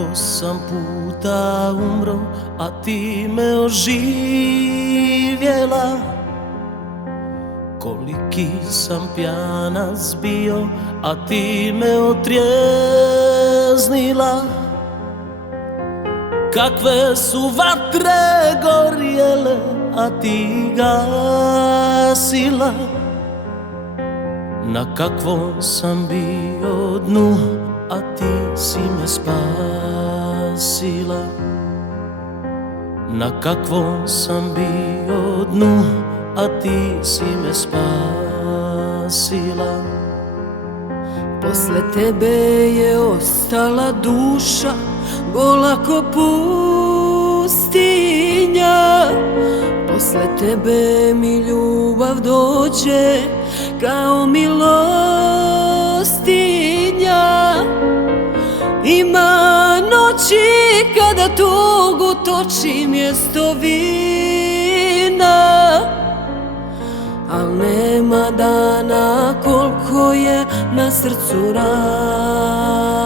Koliko sam puta umro, a ti me oživjela. Koliki sam pjanac bio, a ti me otrijeznila. Kakve su vatre gorjele, a ti gasila. Na kakvom sam bio dnu, a ti si me spasila. Na kakvom sam bio dnu, a ti si me spasila. Posle tebe je ostala duša gola ko pustinja. Posle tebe mi ljubav dođe kao milostinja. Ima noći kada tugu toči mjesto vina, al nema dana koliko je na srcu rana.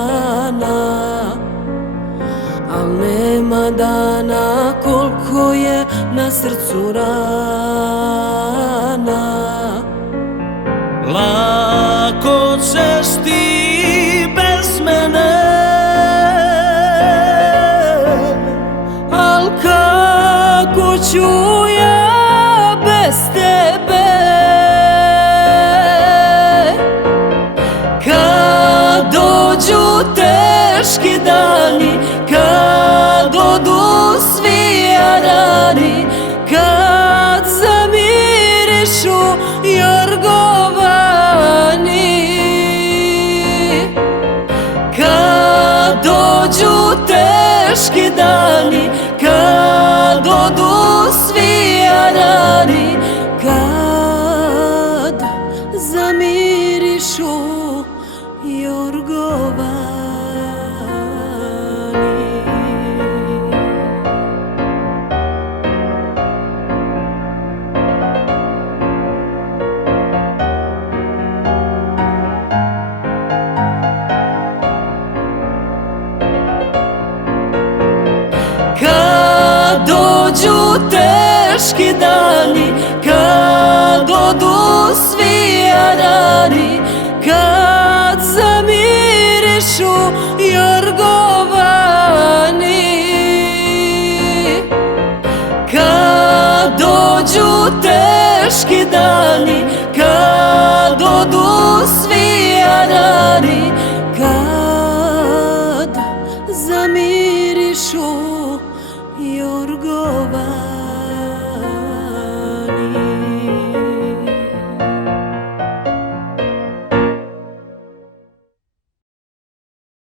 Al nema dana koliko je na srcu rana. Lako ćeš ti bez mene, al kako ću ja bez tebe? Kad dođu teški dani, kad odu svi jarani, kad zamirišu jorgovani, kad dođu teški dani, kad odu svi jarani, kad zamirišu jorgovani. Kad dođu teški dani, kad odu svi jarani, kad zamirišu jorgovani, kad dođu teški dani, kad odu svi